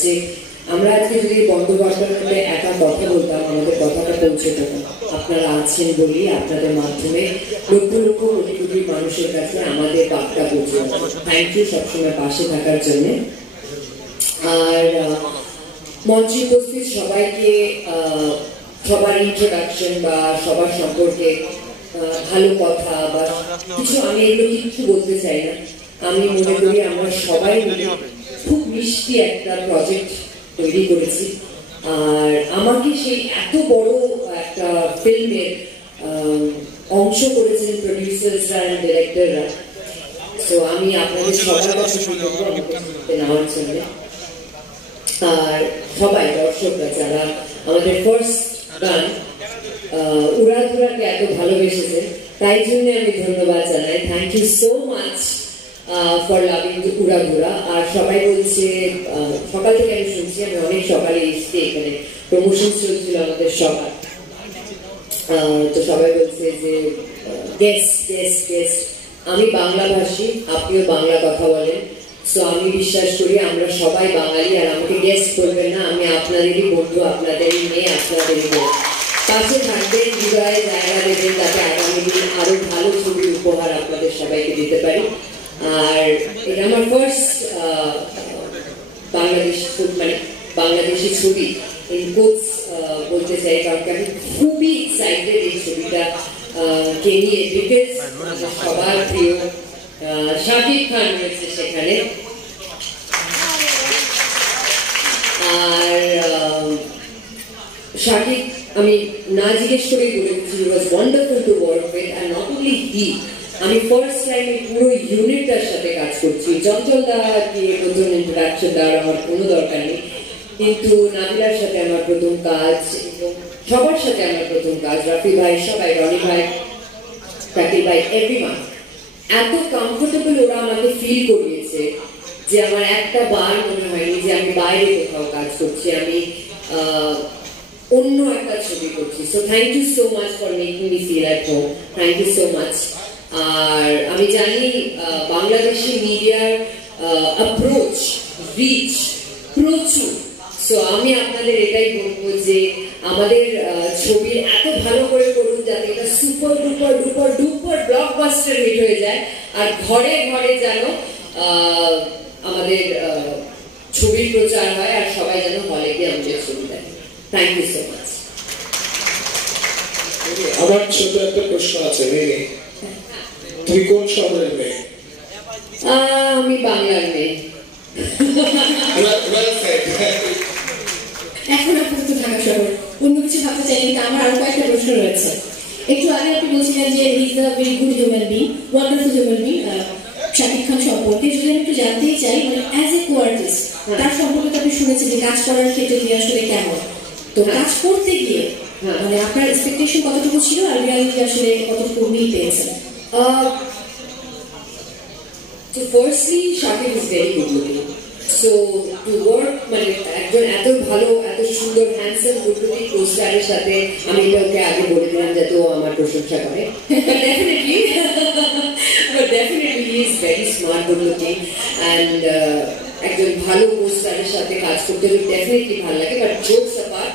যে আমরা আজকে যদি বন্দ্যোপাধ্যায়ের মধ্যে একা কথা বলতাম আমাদের কথাটা পৌঁছে যেত। আপনারা আছেন বলি আপনাদের মাধ্যমে লক্ষ লক্ষ কোটি কোটি মানুষের কাছে আমাদের বার্তা পৌঁছে। থ্যাংক ইউ সবসময় পাশে থাকার জন্য। আর মঞ্চে উপস্থিত সবাইকে সবার ইন্ট্রোডাকশন বা সবার সম্পর্কে ভালো কথা বা কিছু আমি এগুলো কিছু বলতে চাই না। আমি মনে করি আমরা সবাই খুব মিষ্টি একটা প্রজেক্ট তৈরি করেছি। আর আমাকে সেই এত বড় একটা ফিল্মের অংশ করেছেন প্রডিউসার্সরা অ্যান্ড ডিরেক্টররা। তো আমি আপনাদের সবার কাছে নেওয়ার জন্য আর সবাই দর্শকরা যারা আমাদের ফার্স্ট গান উড়াধুরাকে এত ভালোবেসেছেন তাই জন্য আমি ধন্যবাদ জানাই। Thank you so much for loving Uradhura. আর সবাই বলছে সকাল থেকে আমি শুনছি, আমি অনেক সকালে এসছি, এখানে প্রমোশন চলছিল আমাদের সবার। তো সবাই বলছে যে গেস্ট গেস্ট গেস্ট। আমি বাংলাভাষী, আপনিও বাংলা কথা বলেন, সো আমি বিশ্বাস করি আমরা সবাই বাঙালি। আর আমাকে গেস্ট করবেন না, আমি আপনাদেরই বন্ধু, আপনাদেরই মেয়ে, আপনাদেরই বউ। কাছে থাকবেন, হৃদয়ে জায়গা দেবেন যাতে আগামী দিন আরো ভালো ছবির উপহার আপনাদের সবাইকে দিতে পারি। আর এটা আমার ফার্স্ট বাংলাদেশি ছবি ইন কোটস বলতে চাই, কারণ আমি খুবই এক্সাইটেড এই ছবিটা কে নিয়ে। বিকজ সবার প্রিয় শাকিব খান রয়েছে সেখানে। আর শাকিব আমি না জিজ্ঞেস করেই বলে দিচ্ছি, he was wonderful to work with. And not only he, আমি ফার্স্ট টাইম পুরো ইউনিটটার সাথে কাজ করছি। চঞ্চল দা দিয়ে প্রথম ইন্ট্রোডাকশন দেওয়ার আমার কোনো দরকার নেই, কিন্তু নাবিলার সাথে আমার প্রথম কাজ, সবার সাথে আমার প্রথম কাজ, রাফি ভাই, সবাই, রনি ভাই, শাকিব ভাই, এভরিওয়ান। এত কমফোর্টেবল ওরা আমাকে ফিল করিয়েছে যে আমার একটা বার মনে হয়নি যে আমি বাইরে কোথাও কাজ করছি, আমি অন্য একটা ছবি করছি। So thank you so much for making me feel at home. Thank you so much. আর আমি জানি বাংলাদেশি মিডিয়ার অ্যাপ্রোচ, রিচ প্রচুর। সো আমি আপনাদের এটাই বলবো যে আমাদের ছবির এত ভালো করে করুন যাতে এটা super duper duper duper blockbuster hit হয়ে যায়। আর ঘরে ঘরে যেন আমাদের ছবির প্রচার হয় আর সবাই যেন হলে গিয়ে আমাদের ছবি দেয়। Thank you so much. আমার ছোট একটা প্রশ্ন আছে, তুমি কোন শহরের মেয়ে? আমি বাংলার মেয়ে। এখন আপাতত ঢাকা শহর, অন্য কিছু ভাবতে চাই, কিন্তু আমার আরো কয়েকটা প্রশ্ন রয়েছে। একটু আগে আপনি বলছিলেন যে he is a very good human being, wonderful human being, Shakib Khan সম্পর্কে যদি আমি একটু জানতেই চাই, মানে অ্যাজ এ কো-আর্টিস্ট তার সম্পর্কে তো আপনি শুনেছেন যে কাজ করার ক্ষেত্রে তিনি আসলে কেমন, তো কাজ করতে গিয়ে মানে আপনার এক্সপেকটেশন কতটুকু ছিল আর রিয়ালিটি আসলে কতটুকু মিল পেয়েছেন? So firstly, Shakib is very good looking. So to work মানে একজন এত ভালো, এত সুন্দর, হ্যান্ডসাম, গুড লুকিং পোস্টারের সাথে, আমি এটা ওকে আগে বলে দিলাম যাতে ও আমার প্রশংসা করে। But definitely he is very smart, good looking, and একজন ভালো পোস্টারের সাথে কাজ করতে ডেফিনেটলি ভালো লাগে। বাট জোকস অ্যাপার্ট,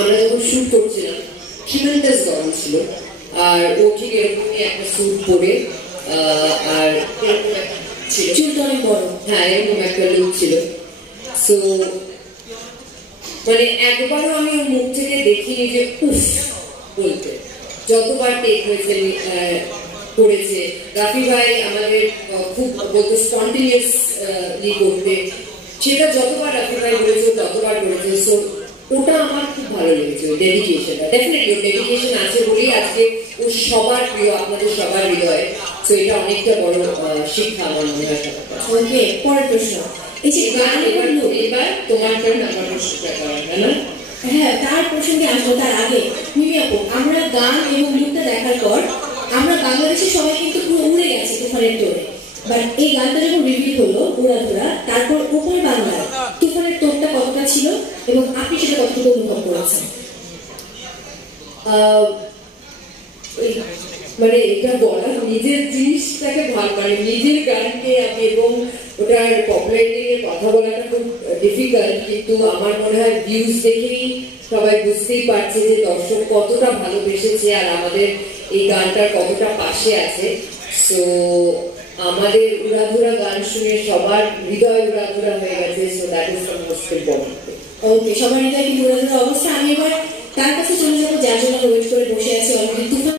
আমরা যখন শুট করছিলাম ট্রিমেন্ডাস গরম ছিল, আর ও ঠিক এরকমই একটা স্যুট পরে আর চুলটা অনেক বড়, হ্যাঁ এরকম একটা লুক ছিল। সো মানে একবারও আমি ওর মুখ থেকে দেখিনি যে উফ বলতে। যতবার টেক হয়েছে করেছে, রাফি ভাই আমাদের খুব বলতো স্পন্টেনিয়াসলি করতে, সেটা যতবার রাফি ভাই বলেছে ততবার করেছে। সো ওটা আমার খুব ভালো লেগেছে, ওই ডেডিকেশনটা। ডেফিনেটলি ওর ডেডিকেশন আছে বলেই আজকে ও সবার প্রিয়, আপনাদের সবার হৃদয়ে। তো এটা অনেকটা বড় শিক্ষা আমার মনে হয়। ওকে, পরের প্রশ্ন, এই যে গান এবার তোমার টার্ন আমার প্রশ্নটা করার, না? হ্যাঁ, তার প্রসঙ্গে আসবো। তার আগে মিমি আপু, আমরা গান এবং লুকটা দেখার পর আমরা বাংলাদেশের সবাই কিন্তু পুরো উড়ে গেছে তুফানের তোড়ে। বাট এই গানটা যখন রিভিউ হলো উড়াধুরা, তারপর ওপার বাংলায় তুফানের তোড়টা কতটা ছিল এবং আপনি সেটা কতটুকু অনুভব করেছেন? মানে এটা বলা নিজের জিনিসটাকে মানে নিজের গানকে আমি এবং ওটার পপুলারিটি নিয়ে কথা বলাটা খুব ডিফিকাল্ট, কিন্তু আমার মনে হয় ভিউজ দেখেই সবাই বুঝতেই পারছে যে দর্শক কতটা ভালোবেসেছে আর আমাদের এই গানটার কতটা পাশে আছে। সো আমাদের উড়াধুরা গান শুনে সবার হৃদয় উড়াধুরা হয়ে গেছে। So that is the most important. Okay, সবার হৃদয় কিন্তু অবস্থা। আমি এবার তার কাছে চলে যাবো যার জন্য ওয়েট করে বসে আছে অলরেডি তুফান।